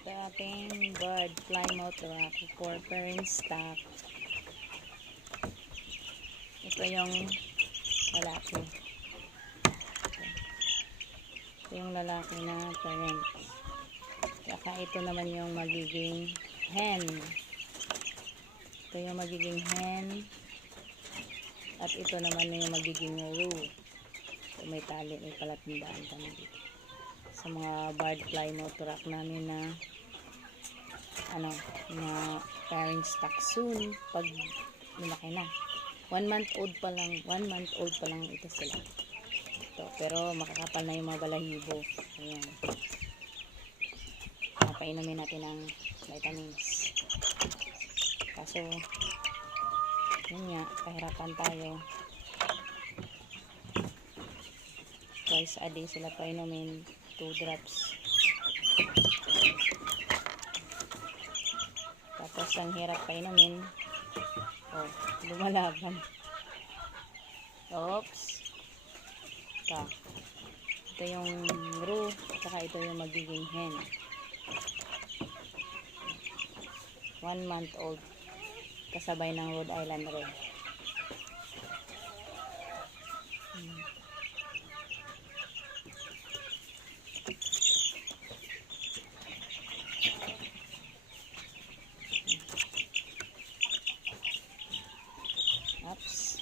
Ito ating bird plymouth rock parent stock. Ito yung lalaki. Ito yung lalaki na parent. Saka ito naman yung magiging hen. Ito yung magiging hen. At ito naman yung magiging roux. So, may tali, may palatandaan kami dito. Sa mga bird plymouth rock namin na ano, na parent stock soon pag lumaki na. One month old pa lang, one month old pa lang ito sila. Ito, pero makakapal na yung mga balahibo. Ayan. Napainumin natin ng vitamins. Kaso, yun nga, kahirapan tayo. Twice a day sila painumin, 2 drops. Tapos ang hirap painumin, oh, lumalaban. Oops. Ito. Ito yung roux, saka ito yung magiging hen. One month old. Kasabay ng Rhode Island Red. Hmm. Oops.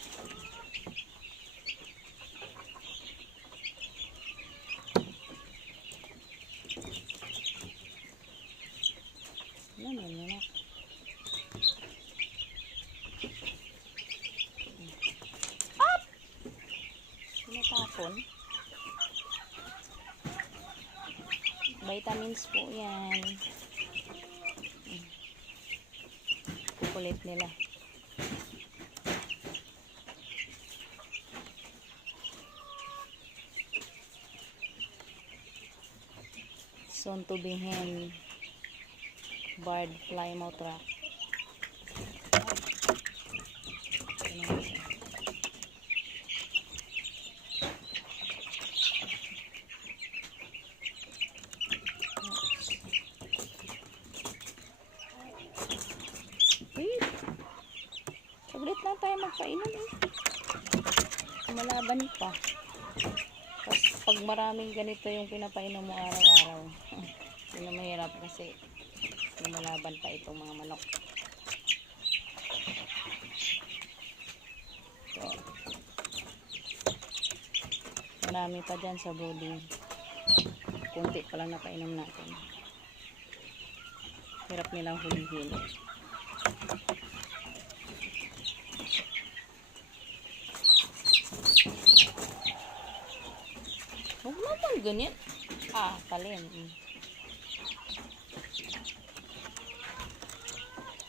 Ano yan, yan, Tinatapon. Vitamins po yan. Kulit nila. Soon to be hen. Bird plymouth rock. Ito na siya. Wait. Magpainom eh. Malaban pa. Tapos pag maraming ganito yung pinapainom mo araw-araw, yun ang mahirap kasi lumalaban pa itong mga manok. So, marami pa dyan sa brooding. Kunti pa lang napainom natin. Hirap nilang hulihin. Huwag naman ganyan. Ah, talin. Mm.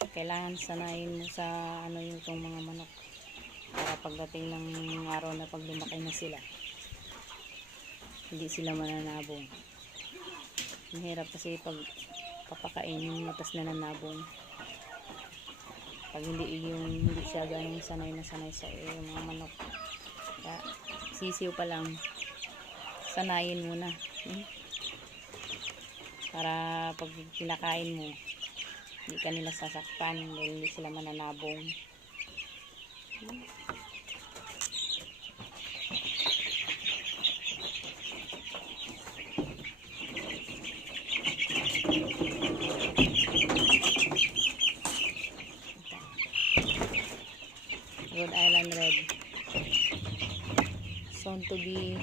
Kailangan sanayin mo sa ano yung itong mga manok. Para pagdating ng araw na pag na sila, hindi sila mananabong. Mahirap kasi pag papakainin mo tas nananabong. Pag hindi yung hindi siya ganun sanay na sanay sa yung mga manok. Kaya, sisiw pa lang sanayin muna. Hmm? Para pag pinakain mo, hindi ka nila sasaktan dahil hindi sila mananabong. Hmm? Rhode Island Red. Soon to be